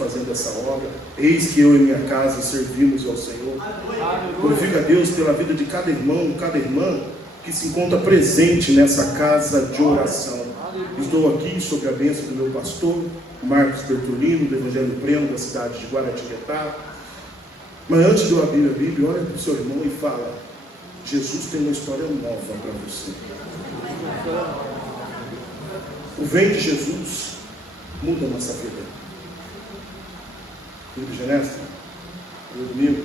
fazendo essa obra. Eis que eu e minha casa servimos ao Senhor. Glorifica a Deus pela vida de cada irmão, cada irmã que se encontra presente nessa casa de oração. Estou aqui sob a bênção do meu pastor, Marcos Bertolino, do Evangelho Pleno, da cidade de Guaratinguetá. Mas antes de eu abrir a Bíblia, olha para o seu irmão e fala: Jesus tem uma história nova para você. O vem de Jesus muda a nossa vida. Filho de Genésio, meu domingo,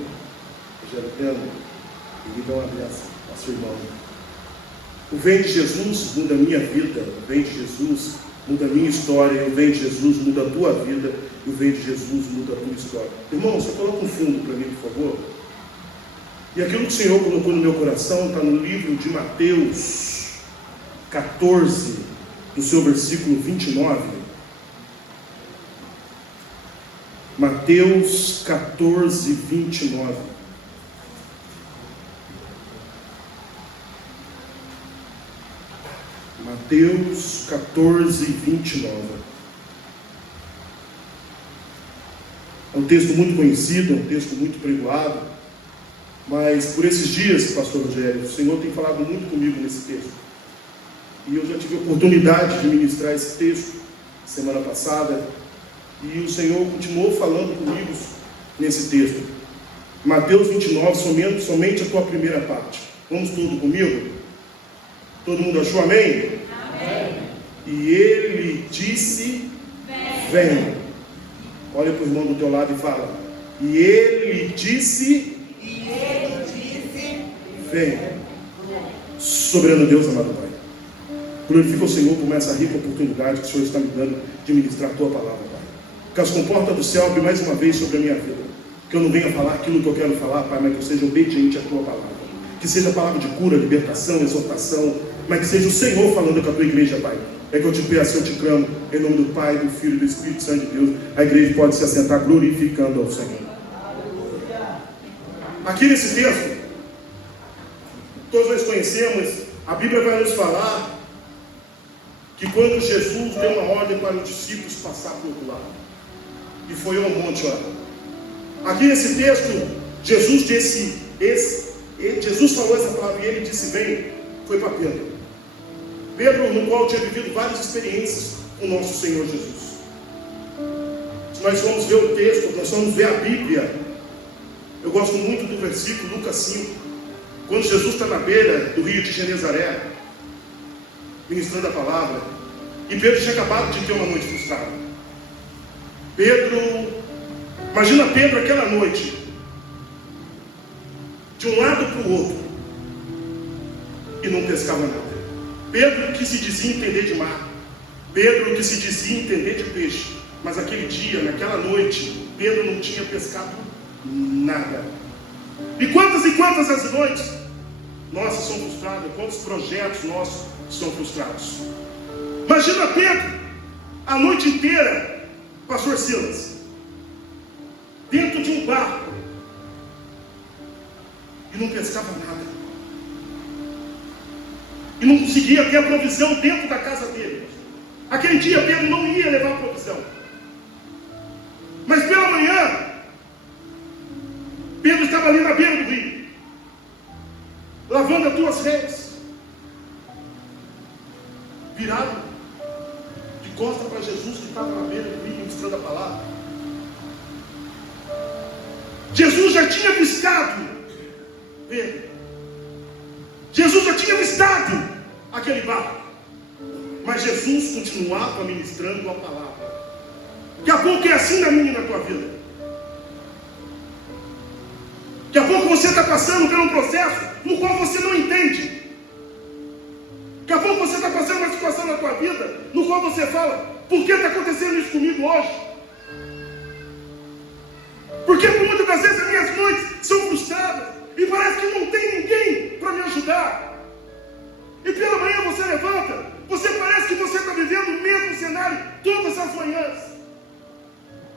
Evangelho Pleno, e me dá uma benção a seu irmão. O vem de Jesus muda a minha vida, o vem de Jesus muda a minha história, o vem de Jesus muda a tua vida, e o vem de Jesus muda a tua história. Irmão, você coloca um fundo para mim, por favor. E aquilo que o Senhor colocou no meu coração está no livro de Mateus 14, no seu versículo 29. Mateus 14, 29. Mateus 14, 29. É um texto muito conhecido, é um texto muito pregoado, mas por esses dias, pastor Rogério, o Senhor tem falado muito comigo nesse texto. E eu já tive a oportunidade de ministrar esse texto semana passada, e o Senhor continuou falando comigo nesse texto. Mateus 29, somente a tua primeira parte. Vamos tudo comigo? Todo mundo achou amém? Amém. E ele disse: vem. Olha para o irmão do teu lado e fala: e ele disse: vem. Soberano Deus, amado Pai, glorifica o Senhor por essa rica oportunidade que o Senhor está me dando de ministrar a tua palavra, Pai. Que as comportas do céu abrem mais uma vez sobre a minha vida. Que eu não venha falar aquilo que eu quero falar, Pai, mas que eu seja obediente à tua palavra. Que seja a palavra de cura, libertação, exortação, mas que seja o Senhor falando com a tua igreja, Pai. É que eu te peço, eu te clamo, em nome do Pai, do Filho e do Espírito Santo de Deus. A igreja pode se assentar glorificando ao Senhor. Aqui nesse texto, todos nós conhecemos, a Bíblia vai nos falar que quando Jesus deu uma ordem para os discípulos passar para o outro lado, e foi ao monte orar. Aqui nesse texto, Jesus falou essa palavra e ele disse: vem. Foi para Pedro. Pedro, no qual tinha vivido várias experiências com o nosso Senhor Jesus. Se nós formos ver o texto, nós vamos ver a Bíblia. Eu gosto muito do versículo Lucas 5, quando Jesus está na beira do rio de Genezaré, ministrando a palavra, e Pedro tinha acabado de ter uma noite frustrada. Imagina Pedro aquela noite, de um lado para o outro, e não pescava nada. Pedro que se dizia entender de mar, Pedro que se dizia entender de peixe, mas aquele dia, naquela noite, Pedro não tinha pescado nada. E quantas as noites nossas são frustradas, quantos projetos nossos são frustrados. Imagina Pedro, a noite inteira, pastor Silas, dentro de um barco, e não pescava nada, e não conseguia ter a provisão dentro da casa dele. Aquele dia Pedro não ia levar a provisão, mas pela manhã Pedro estava ali na beira do rio, lavando as duas redes, virado de costas para Jesus, que estava na beira do rio ministrando a palavra. Jesus já tinha avistado Pedro, Jesus já tinha avistado aquele barco, mas Jesus continuava ministrando a palavra. Daqui a pouco é assim na minha e na tua vida. Daqui a pouco você está passando por um processo no qual você não entende. Daqui a pouco você está passando uma situação na tua vida no qual você fala: por que está acontecendo isso comigo hoje? Porque muitas das vezes as minhas noites são frustradas e parece que não tem ninguém para me ajudar. E pela manhã você levanta, você parece que você está vivendo o mesmo cenário todas as manhãs.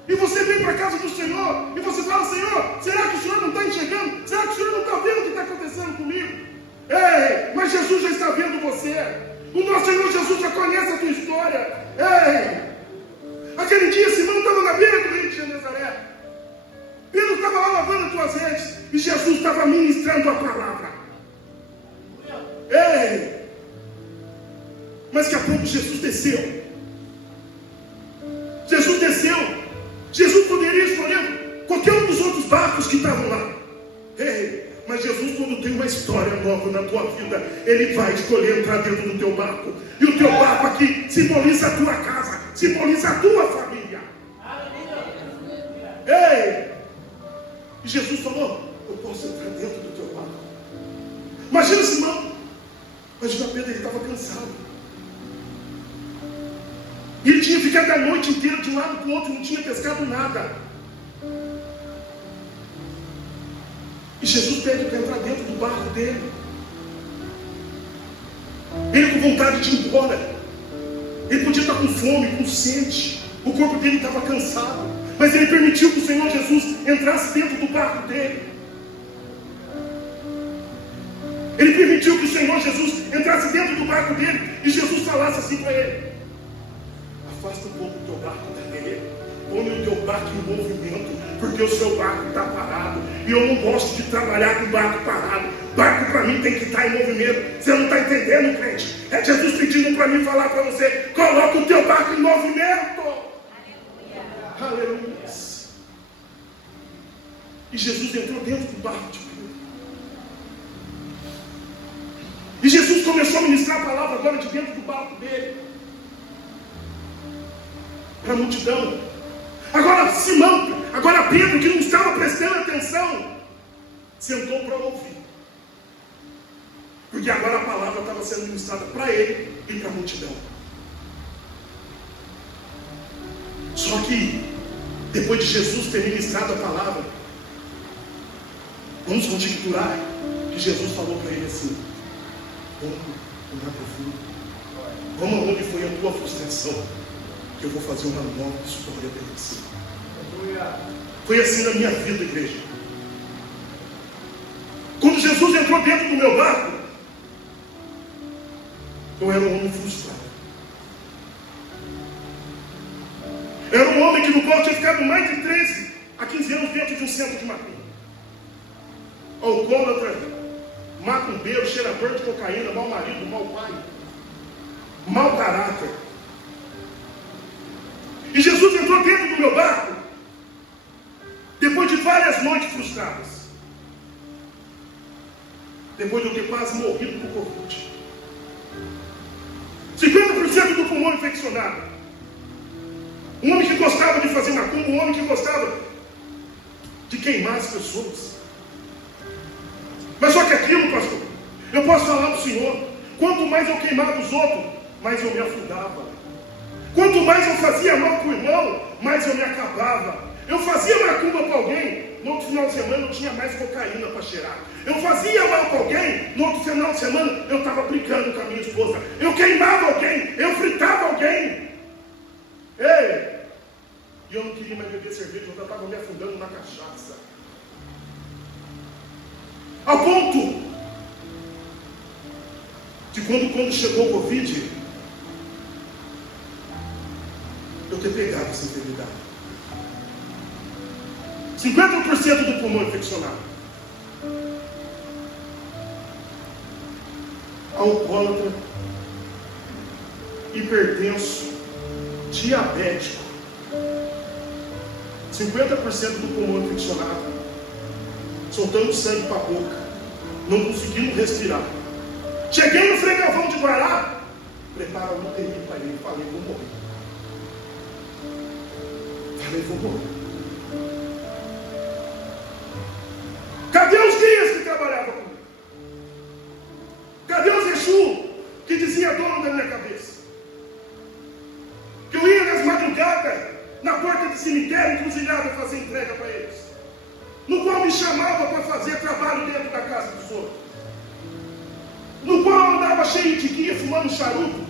E você vem para a casa do Senhor e você fala: Senhor, será que o Senhor não está enxergando? Será que o Senhor não está vendo o que está acontecendo comigo? Ei, mas Jesus já está vendo você. O nosso Senhor Jesus já conhece a tua história. Ei, aquele dia Simão estava na beira do rio de Janeiro. lavando as tuas redes. E Jesus estava ministrando a palavra. Ei! Mas daqui a pouco Jesus desceu. Jesus desceu. Jesus poderia escolher qualquer um dos outros barcos que estavam lá. Ei! Mas Jesus, quando tem uma história nova na tua vida, Ele vai escolher entrar dentro do teu barco. E o teu barco aqui simboliza a tua casa, simboliza a tua família. Ei! E Jesus falou: eu posso entrar dentro do teu barco. Imagina Simão. Imagina Pedro, ele estava cansado. E ele tinha ficado a noite inteira de um lado para o outro, não tinha pescado nada. E Jesus pede para entrar dentro do barco dele. Ele com vontade de ir embora. Ele podia estar com fome, com sede. O corpo dele estava cansado. Mas ele permitiu que o Senhor Jesus entrasse dentro do barco dele. Ele permitiu que o Senhor Jesus entrasse dentro do barco dele. E Jesus falasse assim para ele: afasta um pouco o teu barco dele. Põe o teu barco em movimento. Porque o seu barco está parado. E eu não gosto de trabalhar com barco parado. Barco para mim tem que estar em movimento. Você não está entendendo, crente? É Jesus pedindo para mim falar para você: coloca o teu barco em movimento. Aleluia. Aleluia. E Jesus entrou dentro do barco de Pedro. E Jesus começou a ministrar a palavra agora de dentro do barco dele. Para a multidão. Agora Simão, agora Pedro, que não estava prestando atenção, sentou para ouvir. Porque agora a palavra estava sendo ministrada para ele e para a multidão. Só que, depois de Jesus ter ministrado a palavra, vamos conjecturar que Jesus falou para ele assim: vamos orar profundo. Vamos aonde foi a tua frustração, que eu vou fazer uma nova história para você. Foi assim na minha vida, igreja. Quando Jesus entrou dentro do meu barco, eu era um homem frustrado. Era um homem que no qual tinha ficado mais de 13 a 15 anos dentro de um centro de macumba. Alcoólatra, macumbeiro, cheirador de cocaína, mau marido, mau pai, mau caráter. E Jesus entrou dentro do meu barco depois de várias noites frustradas. Depois de eu ter quase morrido por Covid. 50% do pulmão infeccionado. Um homem que gostava de fazer macumba, um homem que gostava de queimar as pessoas. Mas só que aquilo, pastor, eu posso falar para o Senhor: quanto mais eu queimava os outros, mais eu me afundava. Quanto mais eu fazia mal para o irmão, mais eu me acabava. Eu fazia macumba para alguém, no outro final de semana eu tinha mais cocaína para cheirar. Eu fazia mal para alguém, no outro final de semana eu estava brincando com a minha esposa. Eu queimava alguém, eu fritava alguém. Ei! E eu não queria mais beber cerveja, eu já estava me afundando na cachaça. Ao ponto de quando chegou o Covid, eu ter pegado essa enfermidade. 50% do pulmão infeccionado. Alcoólatra, hipertenso, diabético. 50% do pulmão infeccionado, soltando sangue para a boca, não conseguindo respirar. Cheguei no Fregavão de Guará, prepara o UTI para ele. Falei: vou morrer. Falei: vou morrer. Cadê os guias que trabalhavam comigo? Cadê os Exu que dizia dono da minha cabeça? Que eu ia nas madrugadas na porta do cemitério, encruzilhada, fazer entrega para eles. No qual me chamava para fazer trabalho dentro da casa dos outros. No qual eu andava cheio de guia, fumando charuto,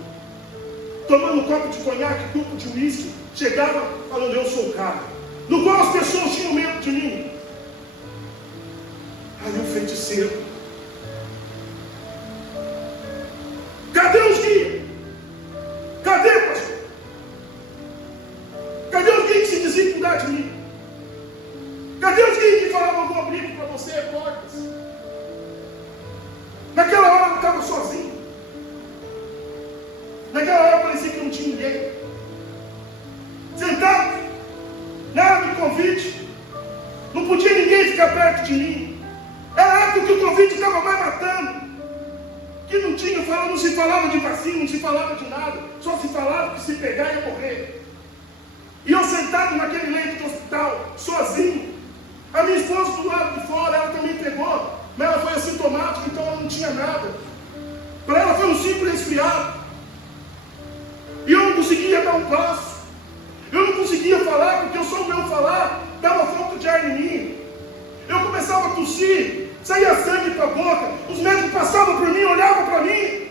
tomando um copo de conhaque, copo de uísque, chegava falando: eu sou o cara. No qual as pessoas tinham medo de mim. Aí o feiticeiro: cadê os guias? Cadê, pastor? Cadê os guias que se diziam cuidar de mim? Cadê os que falavam algum abrigo para você, portas? Naquela hora eu estava sozinho. Naquela hora parecia que não tinha ninguém. Sentado, nada de convite. Não podia ninguém ficar perto de mim. Era a época que o convite estava mais matando. Que não tinha, não se falava de vacina, não se falava de nada. Só se falava que se pegar ia morrer. E eu sentado naquele leito do hospital, sozinho. A minha esposa do lado de fora, ela também pegou. Mas ela foi assintomática, então ela não tinha nada. Para ela foi um simples resfriado. E eu não conseguia dar um passo. Eu não conseguia falar, porque eu só o meu falar dava falta de ar em mim. Eu começava a tossir, saía sangue para a boca. Os médicos passavam por mim, olhavam para mim.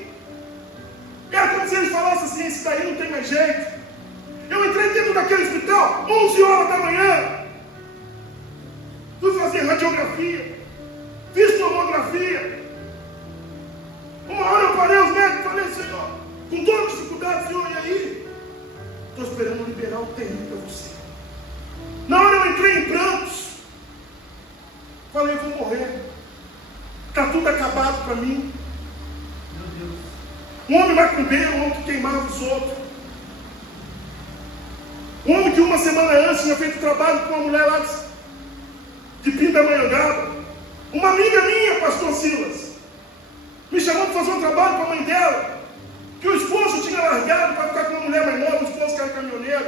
Era como se eles falassem assim: esse daí não tem mais jeito. Eu entrei dentro daquele hospital, 11 horas da manhã. Fui fazer radiografia, fiz tomografia. Uma hora eu parei os médicos e falei: Senhor, com toda dificuldade, Senhor, e aí? Estou esperando liberar o TI para você. Na hora eu entrei em prantos. Falei: vou morrer. Está tudo acabado para mim. Meu Deus. Um homem macumbeiro, um homem que queimava os outros. Um homem que uma semana antes tinha feito trabalho com uma mulher lá de Pindamonhangaba. Uma amiga minha, pastor Silas, me chamou para fazer um trabalho com a mãe dela, que o esposo tinha largado para ficar com uma mulher mais nova, o esposo que era caminhoneiro.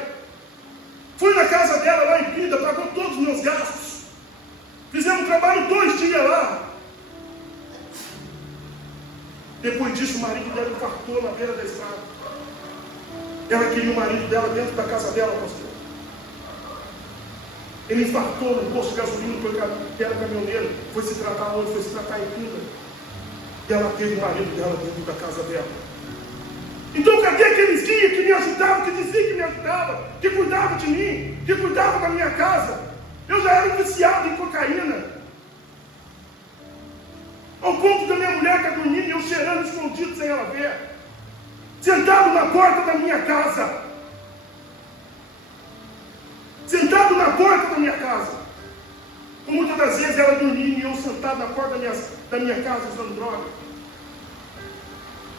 Fui na casa dela lá em Pinda, pagou todos os meus gastos. Fizemos um trabalho 2 dias lá. Depois disso, o marido dela infartou na beira da estrada. Ela queria o marido dela dentro da casa dela, pastor. Ele infartou no posto de gasolina, porque era caminhoneiro. Foi se tratar onde? Foi se tratar em Pinda. E ela teve o marido dela dentro da casa dela. Então cadê aqueles guias que me ajudavam, que diziam que me ajudavam, que cuidavam de mim, que cuidavam da minha casa? Eu já era viciado em cocaína. Ao ponto da minha mulher estar dormindo e eu cheirando escondido sem ela ver. Sentado na porta da minha casa. Sentado na porta da minha casa. Muitas das vezes ela dormindo e eu sentado na porta da minha casa usando droga.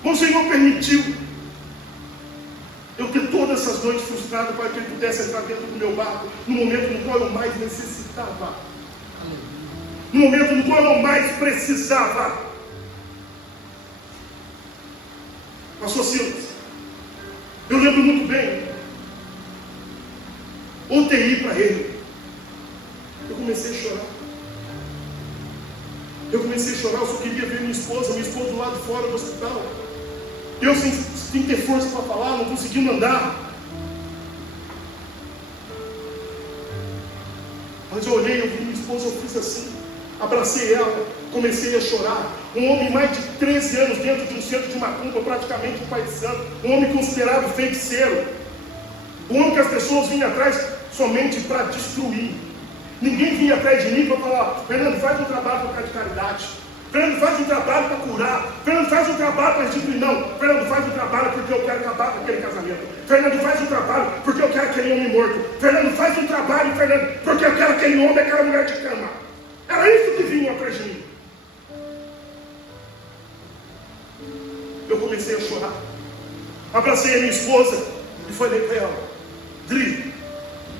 O Senhor permitiu eu ter todas essas noites frustradas para que Ele pudesse entrar dentro do meu barco no momento no qual eu mais necessitava. No momento no qual eu mais precisava. Pastor Silas, eu lembro muito bem. UTI para ele. Eu comecei a chorar. Eu só queria ver minha esposa do lado de fora do hospital. Eu sem ter força para falar, não conseguindo andar. Mas eu olhei, eu vi minha esposa, eu fiz assim, abracei ela, comecei a chorar. Um homem mais de 13 anos dentro de um centro de macumba, praticamente um pai de santo, um homem considerado feiticeiro, um homem que as pessoas vinham atrás somente para destruir. Ninguém vinha atrás de mim para falar: Fernando, faz um trabalho para de caridade. Fernando, faz um trabalho para curar. Fernando, faz um trabalho para restituir. Não, Fernando, faz um trabalho porque eu quero acabar com aquele casamento. Fernando, faz um trabalho porque eu quero aquele homem morto. Fernando, faz um trabalho, Fernando, porque eu quero aquele homem, aquela mulher de cama. Era isso que vinham atrás de mim. Eu comecei a chorar. Abracei a minha esposa e falei para ela: Dri,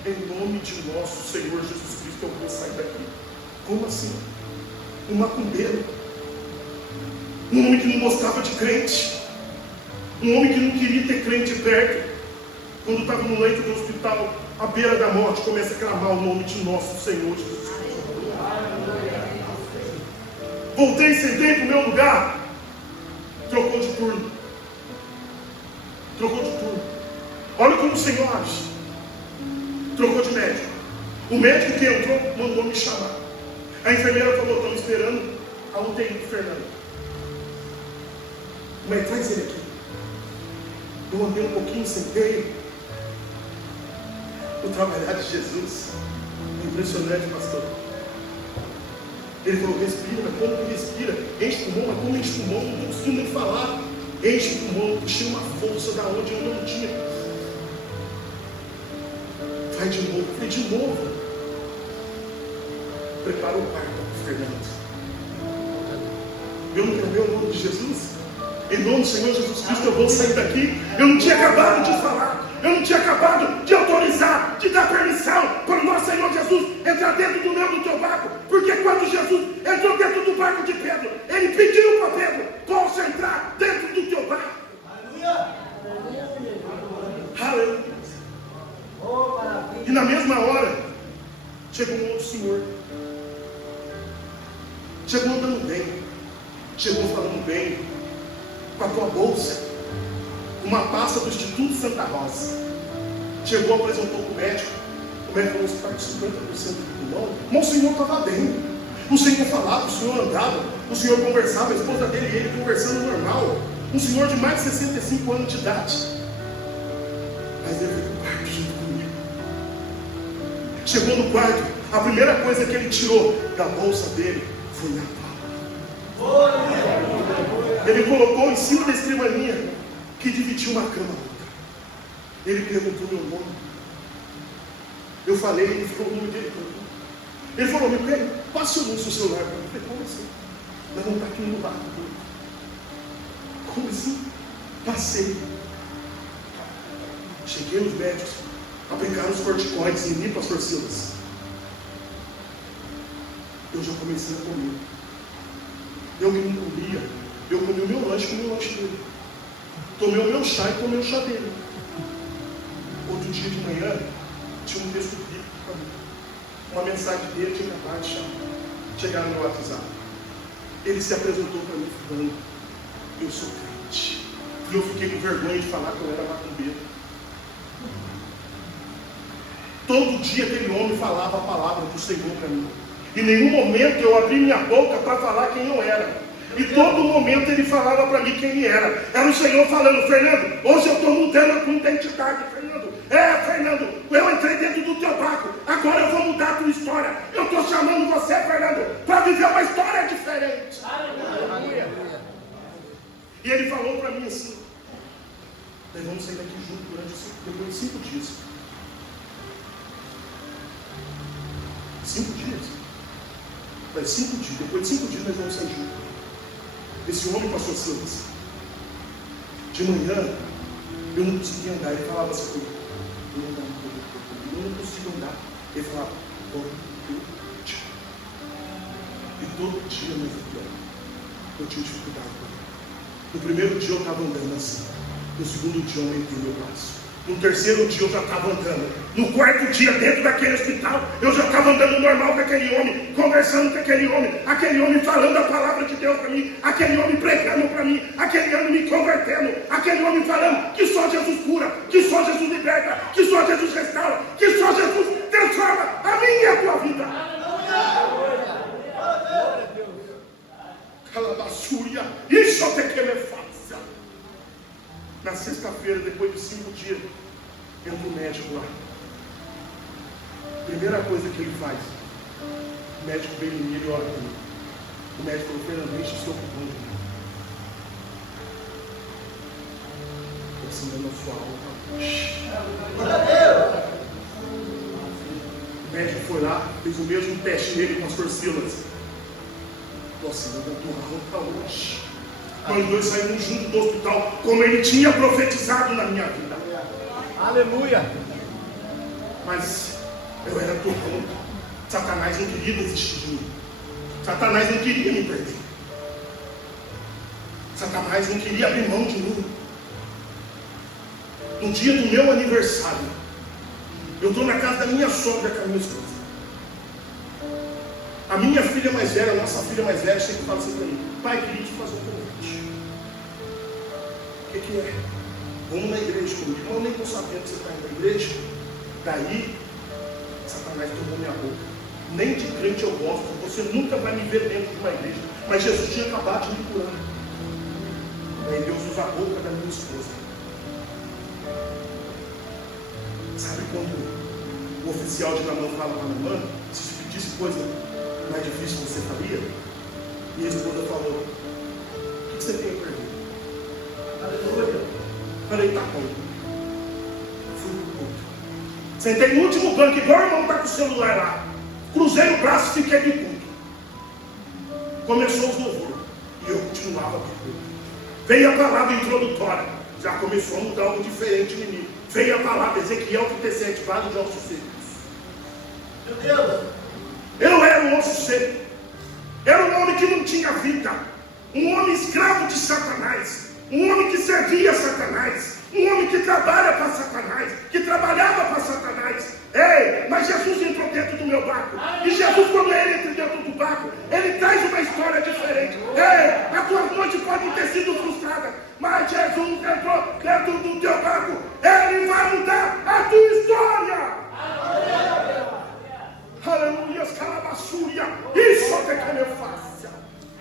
em nome de nosso Senhor Jesus Cristo, eu vou sair daqui. Como assim? Um macumbeiro. Um homem que não gostava de crente. Um homem que não queria ter crente perto. Quando estava no leito do hospital, à beira da morte, começa a clamar o nome de nosso Senhor Jesus Cristo. Voltei, sentei para o meu lugar. Trocou de turno. Olha como o Senhor age. Trocou de médico. O médico que entrou mandou me chamar. A enfermeira falou: estamos esperando a UTI do Fernando. Mas traz ele aqui. Eu andei um pouquinho, sentei. O trabalhar de Jesus. Impressionante, pastor. Ele falou: respira, mas como que respira? Enche o pulmão, mas como enche o pulmão? Não estou conseguindo nem falar. Enche o pulmão, puxei uma força da onde eu não tinha. Vai de novo, falei: de novo. prepara o quarto para o Fernando. Eu não tremei o nome de Jesus? Em nome do Senhor Jesus Cristo, eu vou sair daqui. Eu não tinha acabado de falar. Eu não tinha acabado de autorizar, de dar permissão para o nosso Senhor Jesus entrar dentro do meu, do teu barco. Porque quando Jesus entrou dentro do barco de Pedro, ele pediu para Pedro: posso entrar dentro do teu barco. Aleluia! Aleluia! E na mesma hora, chegou um outro senhor. Chegou andando bem. Chegou falando bem, com a tua bolsa, uma pasta do Instituto Santa Rosa. Chegou, apresentou para o médico. O médico falou: você está com 50% do pulmão? Mas o senhor estava bem. O senhor falava, o senhor andava, o senhor conversava, a esposa dele e ele conversando normal. Um senhor de mais de 65 anos de idade. Mas ele veio para o quarto junto comigo. Chegou no quarto, a primeira coisa que ele tirou da bolsa dele foi a palavra. Ele colocou em cima da escrivaninha que dividia uma cama outra. Ele perguntou meu nome. Eu falei, ele falou o nome dele. Ele falou: meu bem, passe o seu celular. Eu falei: como assim? Nós vamos estar aqui no lado. Como assim? Passei. Cheguei nos médicos, aplicaram os corticoides em mim, pastor Silas. Eu já comecei a comer. Eu me comia. Eu comi o meu lanche com o meu lanche dele. Tomei o meu chá e tomei o chá dele. Outro dia de manhã, tinha um texto bíblico para mim. Uma mensagem dele tinha acabado de chegar no meu WhatsApp. Ele se apresentou para mim falando: eu sou crente. E eu fiquei com vergonha de falar que eu era macumbeiro. Todo dia aquele homem falava a palavra do Senhor para mim. Em nenhum momento eu abri minha boca para falar quem eu era. E todo momento ele falava para mim quem ele era. Era o Senhor falando: Fernando, hoje eu estou mudando a tua identidade, Fernando. Fernando, eu entrei dentro do teu barco. Agora eu vou mudar a tua história. Eu estou chamando você, Fernando, para viver uma história diferente. Aleluia. E ele falou para mim assim: nós vamos sair daqui juntos depois de 5 dias. 5 dias? Mas 5 dias, depois de 5 dias nós vamos sair juntos. Esse homem passou Silas. De manhã, eu não conseguia andar. Ele falava assim comigo: eu não consigo andar. Ele falava: e todo dia, meu filho, eu tinha dificuldade com ele. No primeiro dia eu estava andando assim. No segundo dia eu aumentei meu braço. No terceiro dia eu já estava andando. No quarto dia, dentro daquele hospital, eu já estava andando normal com aquele homem, conversando com aquele homem falando a palavra de Deus para mim, aquele homem pregando para mim, aquele homem me convertendo, aquele homem falando que só Jesus cura, que só Jesus liberta, que só Jesus restaura, que só Jesus transforma a minha e a tua vida. Calabaçúria, isso até que ele faça. Na sexta-feira, depois de 5 dias, entra o médico lá. Primeira coisa que ele faz: o médico vem em mim e ora para mim. O médico falou: Fernando, enche o seu pulmão. Ensinando a sua alma. O médico foi lá, fez o mesmo teste nele com o pastor Silas. Nossa, eu vou tua alma hoje. Nós dois saímos juntos do hospital, como ele tinha profetizado na minha vida. Aleluia! Mas eu era turco. Satanás não queria desistir de mim. Satanás não queria me perder. Satanás não queria abrir mão de mim. No dia do meu aniversário, eu estou na casa da minha sogra com a minha esposa. A minha filha mais velha, a nossa filha mais velha, chega e fala assim para mim: pai, queria te fazer um convite. O que é? Vamos na igreja comigo. Eu nem estou sabendo que você está indo na igreja. Daí, Satanás tomou minha boca. Nem de crente eu gosto. Você nunca vai me ver dentro de uma igreja. Mas Jesus tinha acabado de me curar. Daí Deus usa a boca da minha esposa. Sabe quando o oficial de namoro fala para a irmã: se te pedisse coisa mais difícil, você faria? E a esposa falou: o que você tem a perder? Aleluia. Falei: tá bom. Fui pro culto. Sentei no último banco, igual o irmão está com o celular lá. Cruzei o braço e fiquei de culto. Começou os louvores. E eu continuava de culto. Veio a palavra introdutória. Já começou a mudar algo diferente em mim. Veio a palavra Ezequiel 37, vale de ossos secos. Meu Deus! Eu era um osso seco. Era um homem que não tinha vida. Um homem escravo de Satanás. Um homem que servia a Satanás. Um homem que trabalha para Satanás. Que trabalhava para Satanás. Ei, mas Jesus entrou dentro do meu barco. E Jesus, quando ele entra dentro do barco, ele traz uma história diferente. Ei, a tua noite pode ter sido frustrada, mas Jesus entrou dentro do teu barco. Ele vai mudar a tua história. Aleluia, calabaçúria. Isso até que eu faça.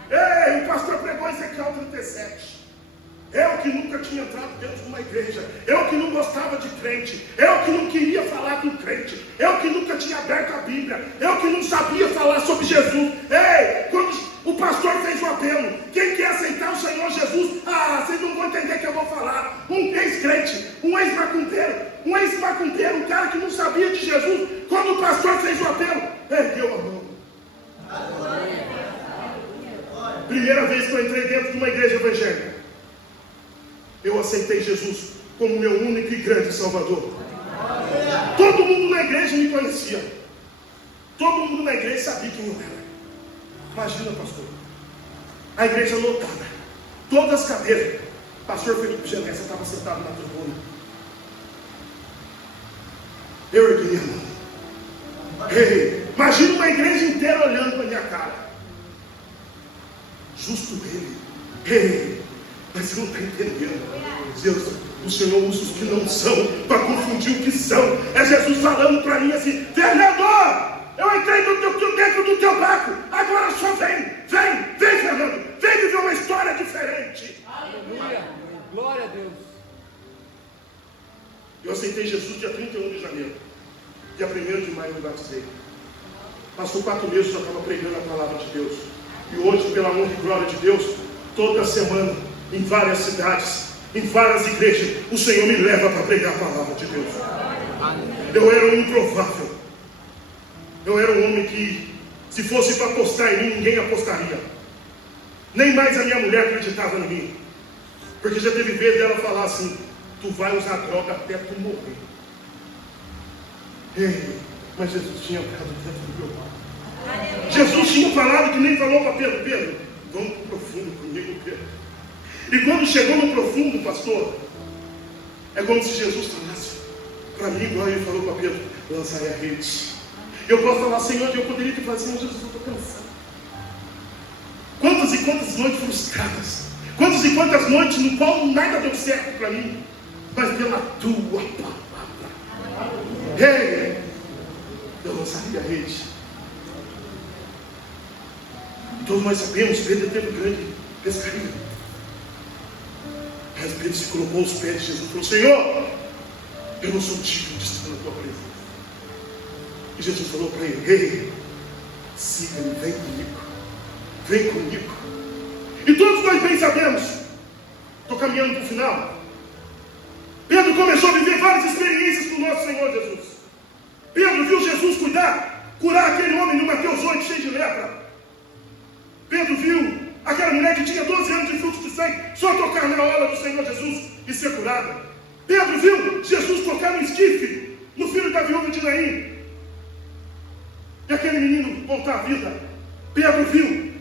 Ei, o pastor pregou Ezequiel 37. Eu que nunca tinha entrado dentro de uma igreja, eu que não gostava de crente, eu que não queria falar com crente, eu que nunca tinha aberto a Bíblia, eu que não sabia falar sobre Jesus. Ei, quando o pastor fez o apelo, quem quer aceitar o Senhor Jesus? Vocês não vão entender o que eu vou falar. Um ex-crente, um ex-macumbeiro, um cara que não sabia de Jesus, quando o pastor fez o apelo, ergueu a mão. Primeira vez que eu entrei dentro de uma igreja evangélica, eu aceitei Jesus como meu único e grande Salvador. Todo mundo na igreja me conhecia. Todo mundo na igreja sabia quem eu era. Imagina, pastor, a igreja lotada, todas as cadeiras. Pastor Felipe Genessa estava sentado na tribuna. Eu ergui a mão. Ei, imagina uma igreja inteira olhando para a minha cara. Justo ele. Ei, mas você não está entendendo. Deus, o Senhor usa os que não são para confundir o que são. É Jesus falando para mim assim: Fernando, eu entrei dentro do teu barco. Agora só vem, Fernando. Vem viver uma história diferente. Aleluia, glória a Deus. Eu aceitei Jesus dia 31 de janeiro. Dia 1º de maio eu me batizei. Passou 4 meses, eu já estava pregando a palavra de Deus. E hoje, pela honra e glória de Deus, toda semana, em várias cidades, em várias igrejas, o Senhor me leva para pregar a palavra de Deus. Eu era um improvável. Eu era um homem que, se fosse para apostar em mim, ninguém apostaria. Nem mais a minha mulher acreditava em mim. Porque já teve vezes dela falar assim: tu vai usar droga até tu morrer. Ei, mas Jesus tinha entrado dentro do meu barco. Jesus tinha falado que nem falou para Pedro: Pedro, vamos para o profundo comigo, Pedro. E quando chegou no profundo, pastor, é como se Jesus falasse para mim, igual ele falou para Pedro: lança aí a rede. Eu posso falar: Senhor, eu poderia te falar: Senhor Jesus, eu estou cansado. Quantas e quantas noites frustradas, quantas e quantas noites no qual nada deu certo para mim, mas pela tua palavra, ei, eu lançaria a rede. E todos nós sabemos que Pedro teve grande pescaria. Mas Pedro se colocou aos pés de Jesus e falou: Senhor, eu não sou digno de estar na tua presença. E Jesus falou para ele: ei, siga-me, vem comigo. Vem comigo. E todos nós bem sabemos, estou caminhando para o final, Pedro começou a viver várias experiências com o nosso Senhor Jesus. Pedro viu Jesus curar aquele homem no Mateus 8, cheio de lepra. Pedro viu aquela mulher que tinha 12 anos de fluxo de sangue só tocar na hora do Senhor Jesus e ser curada. Pedro viu Jesus tocar no esquife no filho da viúva de Naim e aquele menino voltar à vida. Pedro viu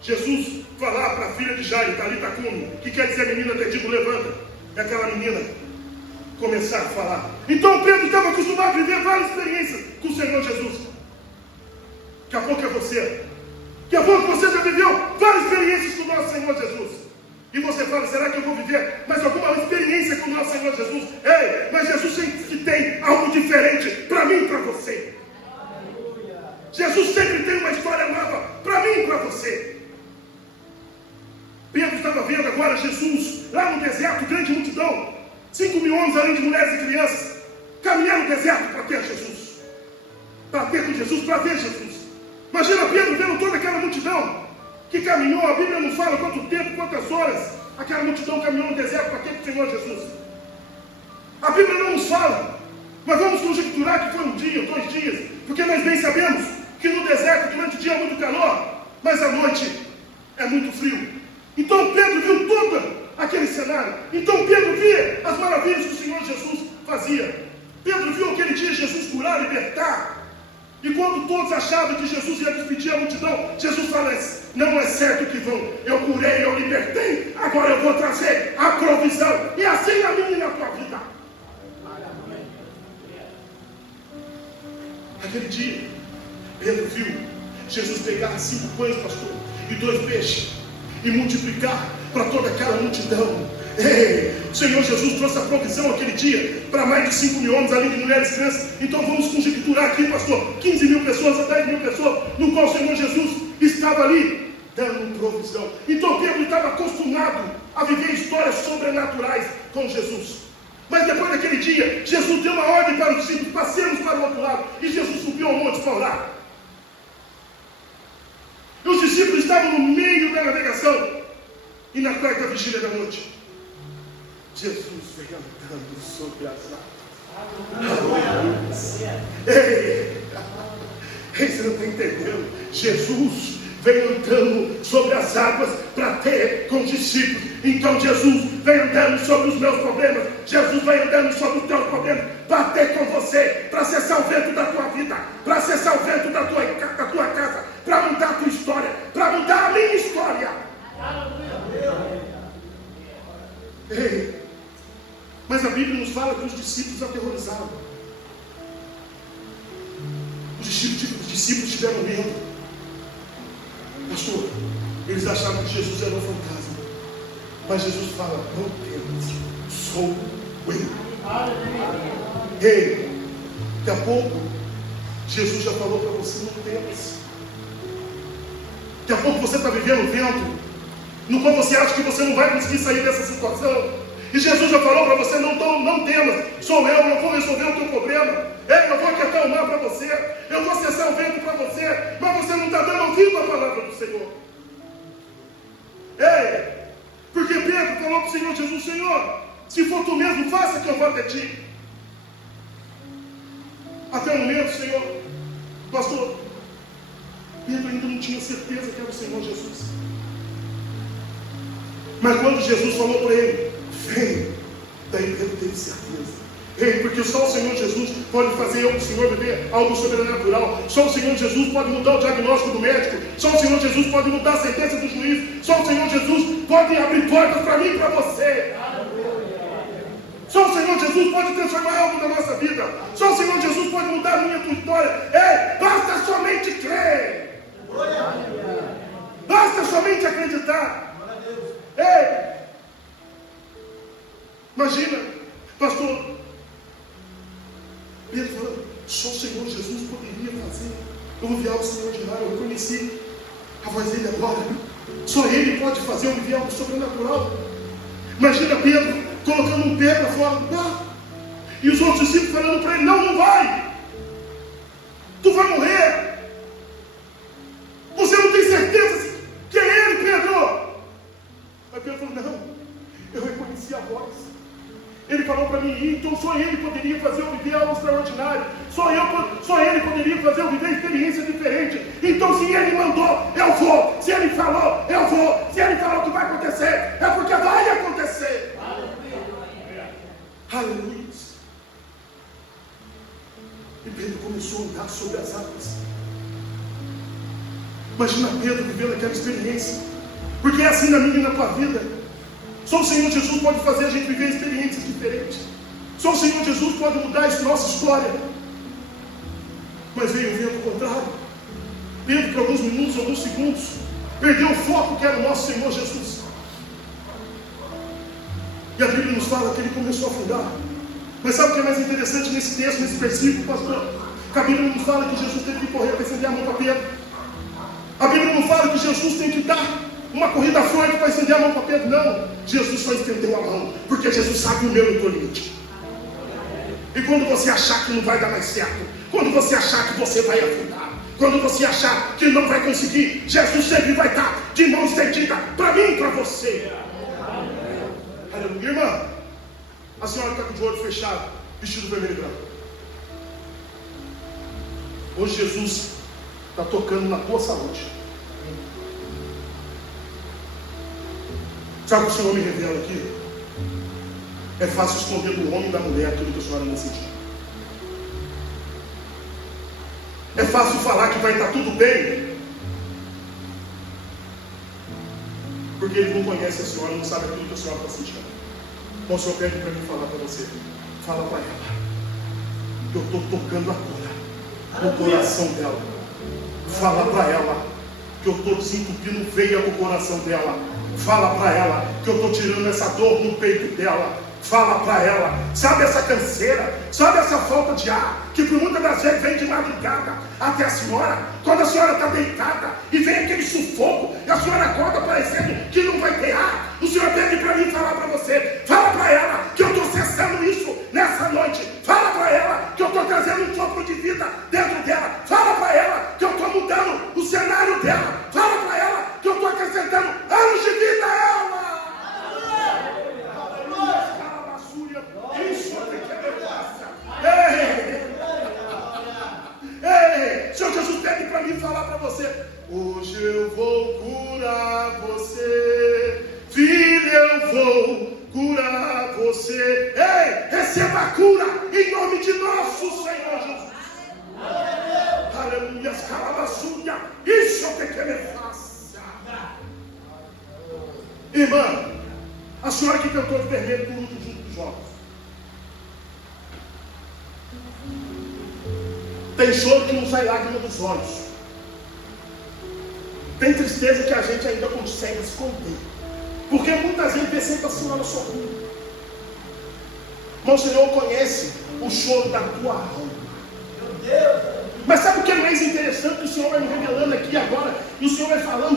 Jesus falar para a filha de Jairo, Talita Cumi, que quer dizer menina, até digo levanta. E aquela menina começar a falar. Então Pedro estava acostumado a viver várias experiências com o Senhor Jesus. Daqui a pouco é você. Daqui a pouco você já viveu várias experiências com o nosso Senhor Jesus. E você fala: será que eu vou viver mais alguma experiência com o nosso Senhor Jesus? Ei, mas Jesus sempre tem algo diferente para mim e para você. Jesus sempre tem uma história nova para mim e para você. Pedro estava vendo agora Jesus lá no deserto, grande multidão, 5.000 homens além de mulheres e crianças, caminhar no deserto para ter Jesus, para ter com Jesus, para ver Jesus. Imagina Pedro vendo toda aquela multidão que caminhou. A Bíblia não fala quanto tempo, quantas horas aquela multidão caminhou no deserto para ter com o Senhor Jesus. A Bíblia não nos fala, mas vamos conjecturar que foi um dia, 2 dias, porque nós bem sabemos mas à noite é muito frio. Então Pedro viu todo aquele cenário. Então Pedro via as maravilhas que o Senhor Jesus fazia. Pedro viu aquele dia Jesus curar, libertar. E quando todos achavam que Jesus ia despedir a multidão, Jesus fala: não é certo que vão, eu curei, eu libertei, agora eu vou trazer a provisão. E assim a minha e a tua vida. Aquele dia, Pedro viu Jesus pegar 5 pães, pastor, e 2 peixes, e multiplicar para toda aquela multidão. Ei, o Senhor Jesus trouxe a provisão aquele dia para mais de 5 mil homens, além de mulheres e crianças. Então vamos conjecturar aqui, pastor, 15 mil pessoas a 10 mil pessoas, no qual o Senhor Jesus estava ali dando provisão. Então Pedro estava acostumado a viver histórias sobrenaturais com Jesus. Mas depois daquele dia, Jesus deu uma ordem para os discípulos: passemos para o outro lado. E Jesus subiu ao monte para orar. E os discípulos estavam no meio da navegação. E na quarta vigília da noite, Jesus veio andando sobre as águas. Ei, você não está entendendo? Jesus veio andando sobre as águas para ter com os discípulos. Então Jesus vem andando sobre os meus problemas. Jesus vai andando sobre os teus problemas para ter com você, para cessar o vento da tua vida, para cessar o vento da tua casa, para mudar a tua história, para mudar a minha história. Ei, mas a Bíblia nos fala que os discípulos aterrorizaram. Os discípulos tiveram medo. Pastor, eles achavam que Jesus era um fantasma. Mas Jesus fala: não temas, sou eu. Ei, daqui a pouco Jesus já falou para você: não temas. Daqui a pouco você está vivendo um vento no qual você acha que você não vai conseguir sair dessa situação. E Jesus já falou para você: não temas, sou eu vou resolver o teu problema. Eu vou aquietar o mar para você, eu vou cessar o vento para você, mas você não está dando ouvido à palavra do Senhor. Ei, porque Pedro falou para o Senhor Jesus: Senhor, se for tu mesmo, faça que eu vá até ti. Até o momento, Senhor, pastor, Pedro ainda não tinha certeza que era o Senhor Jesus. Mas quando Jesus falou para ele: vem, daí Pedro teve certeza. Ei, porque só o Senhor Jesus pode fazer o Senhor viver algo sobrenatural. Só o Senhor Jesus pode mudar o diagnóstico do médico. Só o Senhor Jesus pode mudar a sentença do juiz. Só o Senhor Jesus pode abrir portas para mim e para você. Só o Senhor Jesus pode transformar algo na nossa vida. Só o Senhor Jesus pode mudar a minha e a tua história. Ei, basta somente crer. Basta somente acreditar. Ei, imagina, pastor Pedro falando: só o Senhor Jesus poderia fazer. Eu ouvi algo extraordinário, eu reconheci a voz dele agora. Só ele pode fazer, eu ouvi algo sobrenatural. Imagina Pedro colocando um pé para fora do barco, e os outros discípulos falando para ele: não vai, tu vai morrer. Você não tem certeza que é ele, Pedro? Mas Pedro falou: não, eu reconheci a voz. Ele falou para mim: então só ele poderia fazer eu viver algo extraordinário. Só ele poderia fazer eu viver experiência diferente. Então se ele mandou, eu vou. Se ele falou, eu vou. Se ele falou que vai acontecer, é porque vai acontecer. Aleluia. E Pedro começou a andar sobre as águas. Imagina Pedro vivendo aquela experiência. Porque é assim na minha e na tua vida. Só o Senhor Jesus pode fazer a gente viver experiências diferentes. Só o Senhor Jesus pode mudar a nossa história. Mas veio o vento contrário. Pedro, por alguns minutos, alguns segundos, perdeu o foco que era o nosso Senhor Jesus. E a Bíblia nos fala que ele começou a afundar. Mas sabe o que é mais interessante nesse texto, nesse versículo, pastor? Que a Bíblia nos fala que Jesus teve que correr para estender a mão para Pedro. A Bíblia não fala que Jesus tem que dar uma corrida forte para estender a mão para Pedro. Não, Jesus só estendeu a mão, porque Jesus sabe o meu e o teu limite. E quando você achar que não vai dar mais certo, quando você achar que você vai afundar, quando você achar que não vai conseguir, Jesus sempre vai estar de mão estendida para mim e para você. Aleluia. Irmã, a senhora está com o olho fechado, vestido vermelho e branco. Hoje Jesus está tocando na tua saúde. Sabe o que o Senhor me revela aqui? É fácil esconder do homem e da mulher aquilo que a senhora não sentiu. É fácil falar que vai estar tudo bem, porque ele não conhece a senhora, não sabe aquilo que a senhora está sentindo. Então o Senhor pede para mim falar para você. Fala para ela que eu estou tocando agora no coração dela. Fala para ela que eu estou desentupindo veia no coração dela. Fala para ela que eu estou tirando essa dor no peito dela. Fala para ela, sabe essa canseira, sabe essa falta de ar, que por muitas das vezes vem de madrugada até a senhora, quando a senhora está deitada e vem aquele sufoco, e a senhora acorda parecendo que não vai ter ar. O Senhor pede para mim falar para você, fala para ela que eu estou cessando isso nessa noite. Fala para ela que eu estou trazendo um sopro de vida dentro dela. Fala para ela que eu estou mudando o cenário dela. Fala para ela que eu estou acrescentando anos de vida a ela. Ei, Senhor Jesus pede para mim falar para você: hoje eu vou curar você, filho, eu vou curar você. Ei, receba a cura em nome de nosso Senhor Jesus. Aleluia, escalabaçúria, isso é o que ele faça. Irmã, a senhora que cantou de vermelho por último junto dos jovens, tem choro que não sai lágrima dos olhos. Tem tristeza que a gente ainda consegue esconder. Porque muitas vezes vê sempre a senhora sorrindo. Mas o Senhor conhece o choro da tua alma. Meu Deus! Mas sabe o que é mais interessante? O Senhor vai me revelando aqui agora. E o Senhor vai falando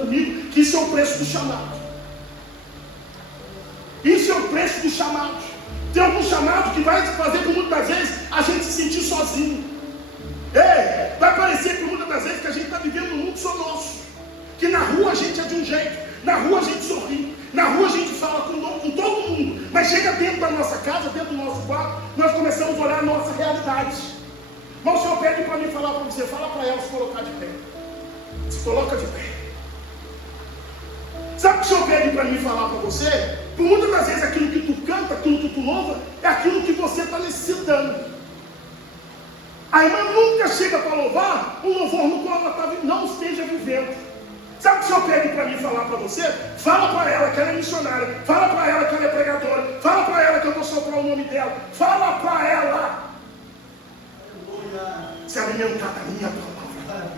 comigo. Que isso é o preço do chamado. Isso é o preço do chamado. Tem algum chamado que vai fazer por muitas vezes a gente se sentir sozinho. Ei, vai parecer por muitas das vezes que a gente está vivendo num mundo só nosso. Que na rua a gente é de um jeito, na rua a gente sorri, na rua a gente fala com todo mundo. Mas chega dentro da nossa casa, dentro do nosso quarto, nós começamos a olhar a nossa realidade. Mas o Senhor pede para mim falar para você, fala para ela se colocar de pé. Se coloca de pé. Sabe o que o Senhor pede para mim falar para você? Por muitas das vezes aquilo que tu canta, aquilo que tu louva, é aquilo que você está necessitando. A irmã nunca chega para louvar um louvor no qual ela não esteja vivendo. Sabe o que o Senhor pede para mim falar para você? Fala para ela que ela é missionária. Fala para ela que ela é pregadora. Fala para ela que eu vou soprar o nome dela. Fala para ela se alimentar da minha palavra.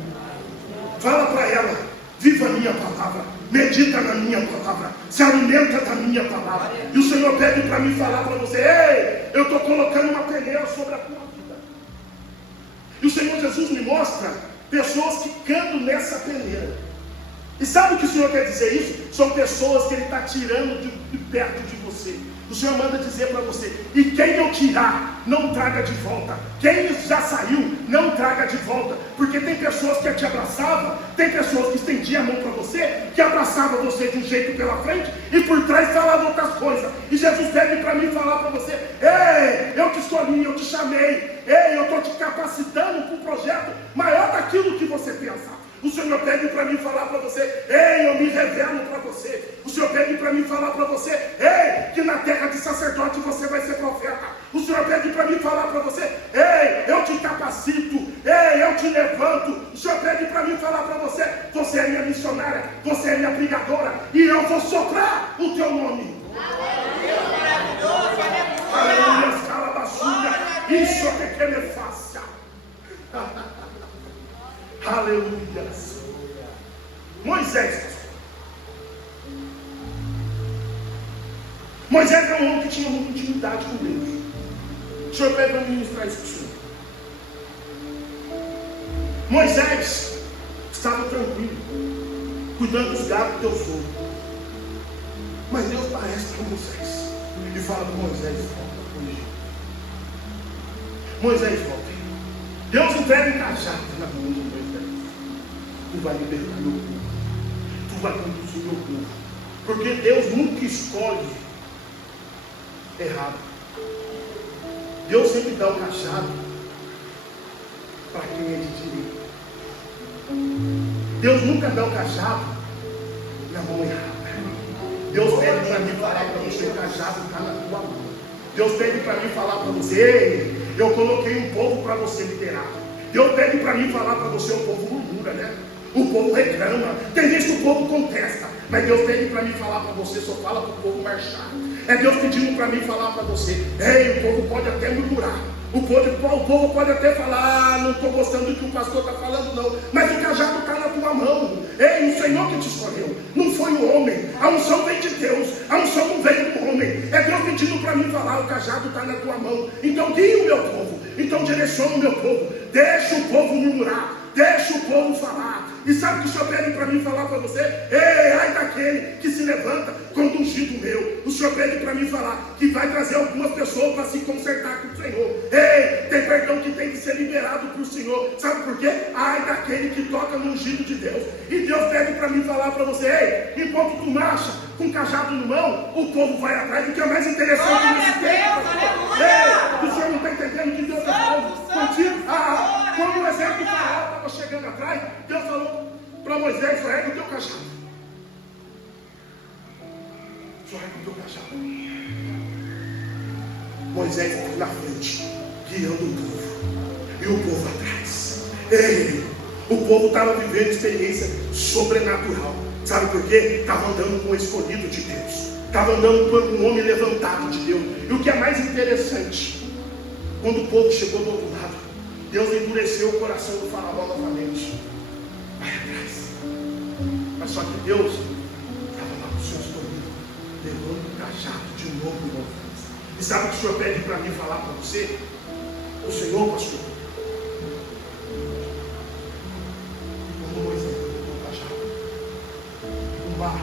Fala para ela, viva a minha palavra, medita na minha palavra, se alimenta da minha palavra. E o Senhor pede para mim falar para você: ei, eu estou colocando uma peneira sobre a tua vida. E o Senhor Jesus me mostra pessoas que cantam nessa peneira. E sabe o que o Senhor quer dizer isso? São pessoas que Ele está tirando de perto de você. O Senhor manda dizer para você: e quem eu tirar, não traga de volta. Quem já saiu, não traga de volta. Porque tem pessoas que te abraçavam, tem pessoas que estendiam a mão para você, que abraçavam você de um jeito pela frente e por trás falavam outras coisas. E Jesus pede para mim falar para você: ei, eu te escolhi, eu te chamei. Ei, eu estou te capacitando para um projeto maior daquilo que você pensa. O Senhor pede para mim falar para você: ei, eu me revelo para você. O Senhor pede para mim falar para você: ei, que na terra de sacerdote você vai ser profeta. O Senhor pede para mim falar para você: ei, eu te capacito. Ei, eu te levanto. O Senhor pede para mim falar para você: você é minha missionária, você é minha pregadora, e eu vou soprar o teu nome. Aleluia, escalabaçúria. Isso é que ele faça. Aleluia. Moisés é um homem que tinha muita intimidade com Deus. O Senhor pede para ministrar isso para o Senhor. Moisés estava tranquilo, cuidando dos gatos do teu sogro. Mas Deus parece com Moisés e fala para Moisés: volta com Egito. Moisés volta. Deus entrega um cajado na mão de Moisés. Tu vai libertar meu povo. Tu vai conduzir meu povo. Porque Deus nunca escolhe errado. Deus sempre dá o cajado para quem é de direito. Deus nunca dá o cajado na mão errada. Deus pede para mim falar para você, o cajado está na tua mão. Deus pede para mim falar para você, ei, eu coloquei um povo para você liderar. Deus pede para mim falar para você, o povo murmura, né? O povo reclama, tem vezes que o povo contesta, mas Deus pede para mim falar para você, só fala para o povo marchar. É Deus pedindo para mim falar para você, ei, o povo pode até murmurar. O povo pode até falar, não estou gostando do que o pastor está falando não, mas o cajado está na tua mão. Ei, o Senhor que te escolheu, não foi o homem. A unção vem de Deus, a unção não veio do homem. É Deus pedindo para mim falar, o cajado está na tua mão. Então guia o meu povo, então direciona o meu povo, deixa o povo murmurar, deixa o povo falar. E sabe o que o Senhor pede para mim falar para você? Ei, ai daquele que se levanta contra o ungido meu. O Senhor pede para mim falar que vai trazer algumas pessoas para se consertar com o Senhor. Ei, tem perdão que tem que ser liberado para o Senhor. Sabe por quê? Ai daquele que toca no ungido de Deus. E Deus pede para mim falar para você, ei, enquanto tu marcha com cajado no mão, o povo vai atrás. O que é mais interessante nesse tempo, ei, o Senhor não está entendendo que Deus está falando contigo? Quando o exército de Faraó estava chegando atrás, Deus falou para Moisés, só ergue o teu cajado. Só ergue o teu cajado. Moisés foi na frente, guiando o povo. E o povo atrás. Ei, o povo estava vivendo experiência sobrenatural. Sabe por quê? Estava andando com o escolhido de Deus. Estava andando com um homem levantado de Deus. E o que é mais interessante, quando o povo chegou do outro lado, Deus endureceu o coração do Faraó novamente. Vai atrás. Mas só que Deus estava lá com o seu escolhido, levando o cajado de novo. E sabe o que o Senhor pede para mim falar para você? O Senhor, pastor, quando Moisés levou o cajado, o mar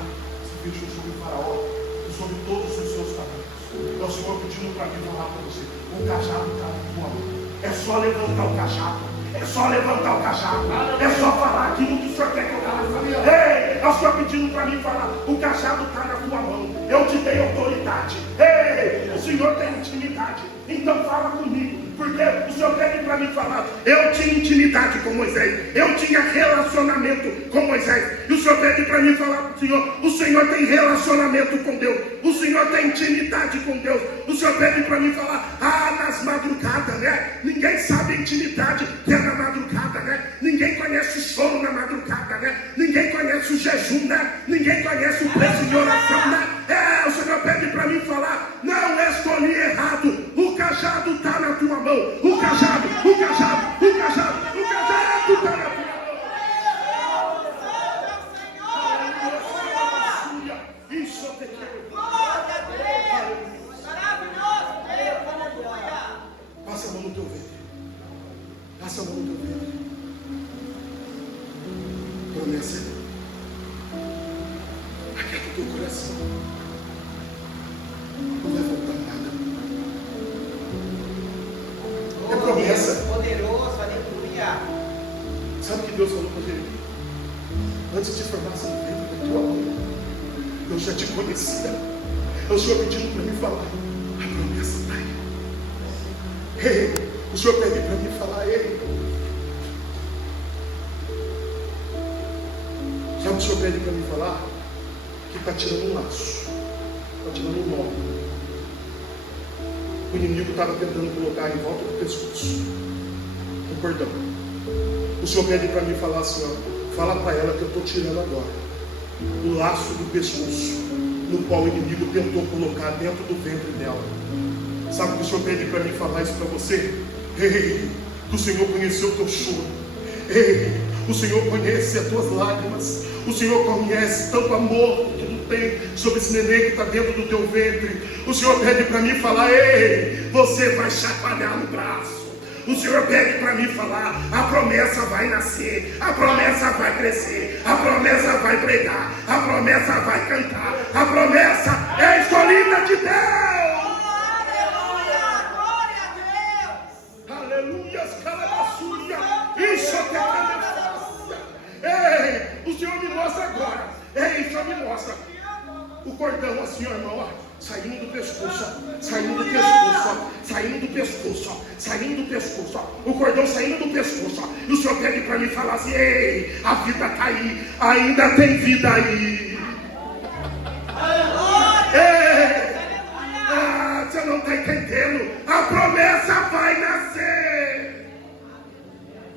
se fechou sobre o Faraó e sobre todos os seus caminhos. É o Senhor pedindo para mim falar para você: o cajado está na tua mão. É só levantar o cajado. É só levantar o cajado. É só falar aquilo que o Senhor quer que eu fale. Ei, é o Senhor pedindo para mim falar: o cajado está na tua mão. Eu te dei autoridade. Ei, o Senhor tem intimidade. Então fala comigo. Porque o Senhor pede para mim falar: eu tinha intimidade com Moisés. Eu tinha relacionamento com Moisés. E o Senhor pede para mim falar para o Senhor: o Senhor tem relacionamento com Deus. O Senhor tem intimidade com Deus. O Senhor pede para mim falar: nas madrugadas, né? Ninguém sabe a intimidade que é na madrugada, né? Ninguém conhece o sono na madrugada, né? Ninguém conhece o jejum, né? Ninguém conhece o preço de oração, né? O Senhor pede para mim falar: não escolhi errado. O cajado está na tua mão. O cajado, o cajado, o cajado, o cajado está na tua mão. Isso eu te quero. Passa a mão no teu ventre. Passa a mão no teu ventre. Promessa. Aquieta o teu coração. Não vai voltar nada. É promessa. Poderoso, aleluia. Sabe o que Deus falou para Jeremias? Antes de formasse no ventre da tua mãe, eu já te conhecia. É o Senhor pedindo para mim falar: a promessa está aí. Ei, o Senhor pede para mim falar: ei. Sabe o que o Senhor pede para mim falar? Que está tirando um laço, está tirando um nó. O inimigo estava tentando colocar em volta do pescoço um cordão. O Senhor pede para mim falar assim: ó, fala para ela que eu estou tirando agora o laço do pescoço, no qual o inimigo tentou colocar dentro do ventre dela. Sabe o que o Senhor pede para mim falar isso para você? Ei, o Senhor conheceu o teu choro. Ei, o Senhor conhece as tuas lágrimas. O Senhor conhece tanto amor que tu tem sobre esse neném que está dentro do teu ventre. O Senhor pede para mim falar: ei, você vai chacoalhar no braço. O Senhor pede para mim falar: a promessa vai nascer, a promessa vai crescer, a promessa vai pregar, a promessa vai cantar, a promessa é escolhida de Deus. Glória a Deus. Aleluia, escalabaçúria, isso é que ei, o Senhor me mostra agora. Ei, o Senhor me mostra o cordão assim, ó, irmão, ó. Saindo do pescoço, saindo do pescoço, saindo do pescoço, saindo do pescoço, o cordão saindo do pescoço. E o Senhor pede para mim falar assim: ei, a vida está aí, ainda tem vida aí. Aleluia. promessa vai nascer.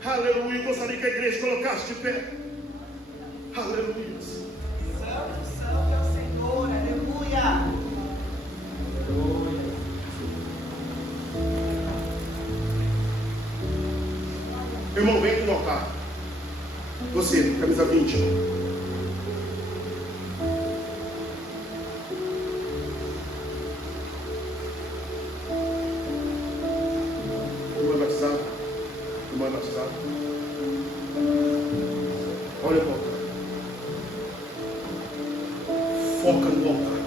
Aleluia. Gostaria que a igreja colocasse de pé. Aleluia. Santo, santo é o Senhor, aleluia. Irmão, vem aqui no altar. Você, camisa 20. Irmã batizada. Irmã batizada. Olha para o altar. Foca no altar.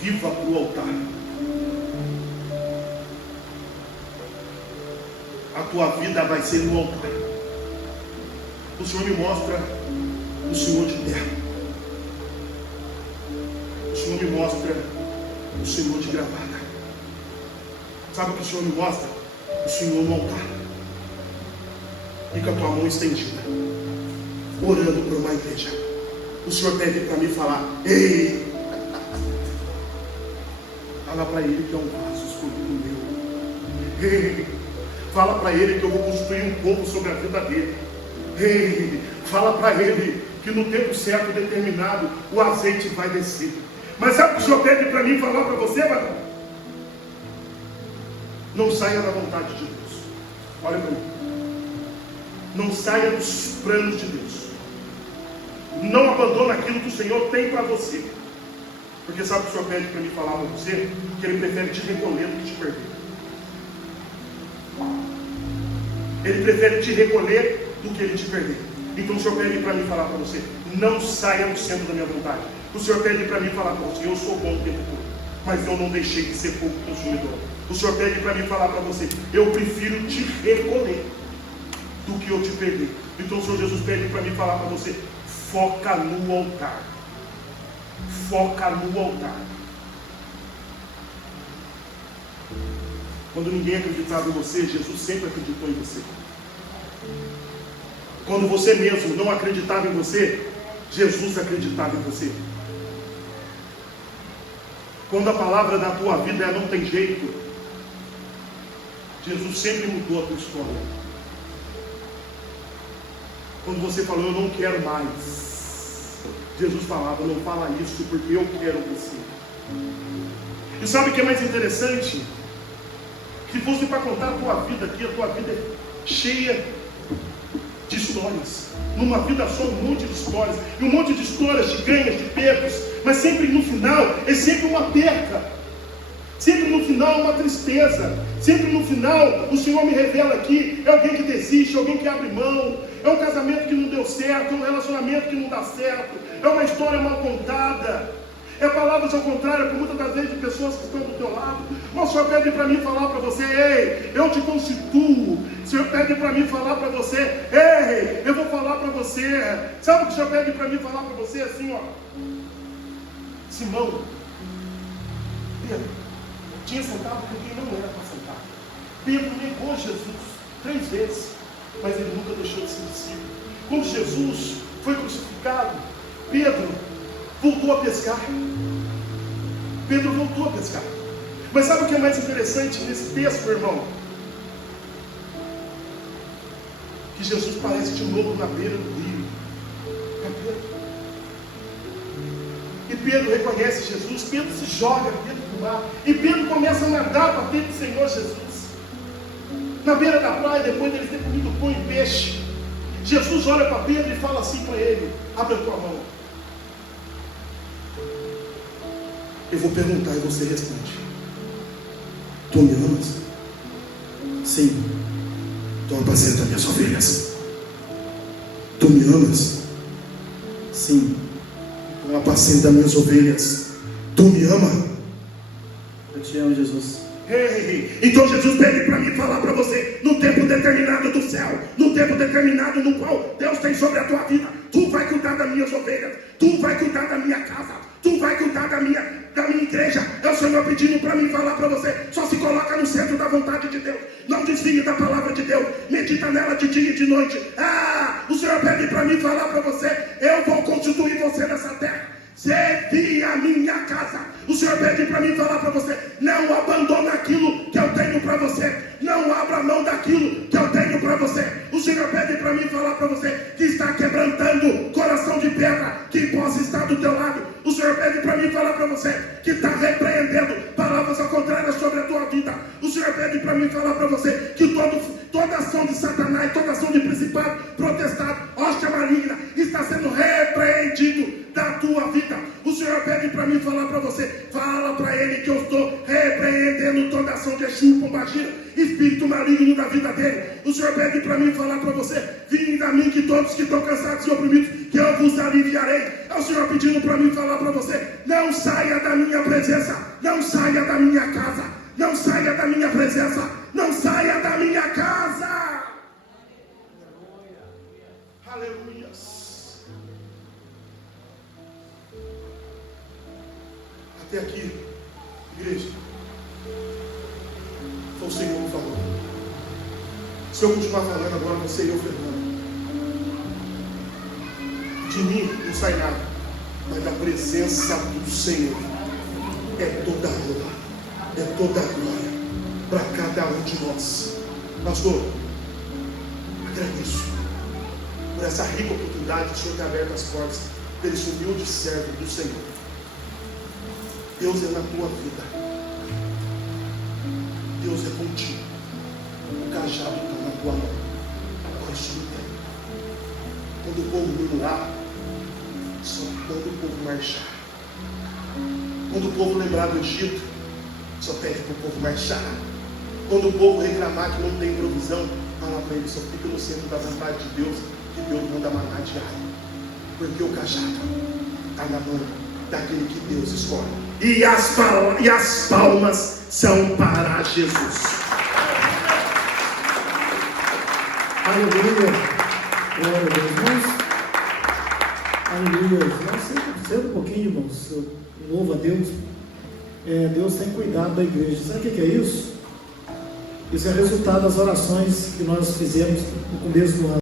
Viva para o altar. A tua vida vai ser no altar. O Senhor me mostra o Senhor de terra. O Senhor me mostra o Senhor de gravata. Sabe o que o Senhor me mostra? O Senhor no altar. E com a tua mão estendida, orando por uma igreja. O Senhor pede para mim falar: ei, fala para ele que é um vaso escolhido meu. Ei, fala para ele que eu vou construir um povo sobre a vida dele. Ei, fala para ele que no tempo certo determinado o azeite vai descer. Mas sabe o que o Senhor pede para mim falar para você, varão? Não saia da vontade de Deus. Olha para mim. Não saia dos planos de Deus. Não abandone aquilo que o Senhor tem para você. Porque sabe o que o Senhor pede para mim falar para você? Que Ele prefere te recolher do que te perder. Ele prefere te recolher do que Ele te perder. Então o Senhor pede para mim falar para você: não saia do centro da minha vontade. O Senhor pede para mim falar para você: eu sou bom o tempo todo, mas eu não deixei de ser pouco consumidor. O Senhor pede para mim falar para você: eu prefiro te recolher do que eu te perder. Então o Senhor Jesus pede para mim falar para você: foca no altar. Foca no altar. Quando ninguém acreditava em você, Jesus sempre acreditou em você. Quando você mesmo não acreditava em você, Jesus acreditava em você. Quando a palavra da tua vida não tem jeito, Jesus sempre mudou a tua história. Quando você falou: eu não quero mais, Jesus falava: não fala isso, porque eu quero você. E sabe o que é mais interessante? Se fosse para contar a tua vida aqui, a tua vida é cheia de histórias. Numa vida só, um monte de histórias. E um monte de histórias, de ganhos, de perdas. Mas sempre no final, é sempre uma perca. Sempre no final, uma tristeza. Sempre no final, o Senhor me revela aqui: é alguém que desiste, alguém que abre mão. É um casamento que não deu certo, é um relacionamento que não dá certo. É uma história mal contada. É palavras ao contrário, por muitas das vezes, de pessoas que estão do teu lado. Mas o Senhor pede para mim falar para você: ei, eu te constituo. O Senhor pede para mim falar para você: ei, eu vou falar para você. Sabe o que o Senhor pede para mim falar para você? Assim, ó. Simão, Pedro, tinha sentado com quem não era para sentar. Pedro negou Jesus 3 vezes, mas ele nunca deixou de ser discípulo. Quando Jesus foi crucificado, Pedro voltou a pescar. Pedro voltou a pescar. Mas sabe o que é mais interessante nesse texto, meu irmão? Que Jesus aparece de novo na beira do rio. É Pedro. E Pedro reconhece Jesus. Pedro se joga dentro do mar. E Pedro começa a nadar para dentro do Senhor Jesus. Na beira da praia, depois de ele ter comido pão e peixe, Jesus olha para Pedro e fala assim para ele: abre a tua mão. Eu vou perguntar e você responde: tu me amas? Sim. Então apacenta minhas ovelhas. Tu me amas? Sim. Então apacenta minhas ovelhas. Tu me ama? Eu te amo, Jesus. Então Jesus pede para mim falar para você: no tempo determinado do céu, no tempo determinado no qual Deus tem sobre a tua vida, tu vai cuidar das minhas ovelhas, tu vai cuidar da minha casa, tu vai cuidar da minha igreja. É o Senhor pedindo para mim falar para você: só se coloca no centro da vontade de Deus, não desvie da palavra de Deus, medita nela de dia e de noite. O Senhor pede para mim falar para você: eu vou constituir você nessa terra. Servi a minha casa. O Senhor pede para mim falar para você: não abandona aquilo ação de Satanás, toda ação de principado, protestado, hóstia maligna, está sendo repreendido da tua vida. O Senhor pede para mim falar para você, fala para Ele que eu estou repreendendo toda ação de Exu, Pombagira, espírito maligno da vida dele. O Senhor pede para mim falar para você, vinde a mim que todos que estão cansados e oprimidos, que eu vos aliviarei. É o Senhor pedindo para mim falar para você, não saia da minha presença, não saia da minha casa, não saia da minha presença, não saia da minha casa. Aleluia. Até aqui, igreja, foi o Senhor que falou. Se eu continuar falando agora, você e eu, Fernando, de mim não sai nada, mas da presença do Senhor é toda a honra, é toda a glória para cada um de nós. Pastor, agradeço por essa rica oportunidade que o Senhor tem aberto as portas desse humilde servo do Senhor. Deus é na tua vida, Deus é contigo, o cajado está na tua mão. Agora escuta, quando o povo murmurar, só manda o povo marchar. Quando o povo lembrar do Egito, só pede para o povo marchar. Quando o povo reclamar que não tem provisão, fala para ele, só fica no centro da vontade de Deus, que Deus manda maná diário. Porque o cajado está na mão daquele que Deus escolhe. E as palmas são para Jesus. Aleluia. Glória a Deus, irmãos. Aleluia. Nós sendo um pouquinho, irmãos, louvo a Deus. Deus tem cuidado da igreja. Sabe o que é isso? Isso é resultado das orações que nós fizemos no começo do ano.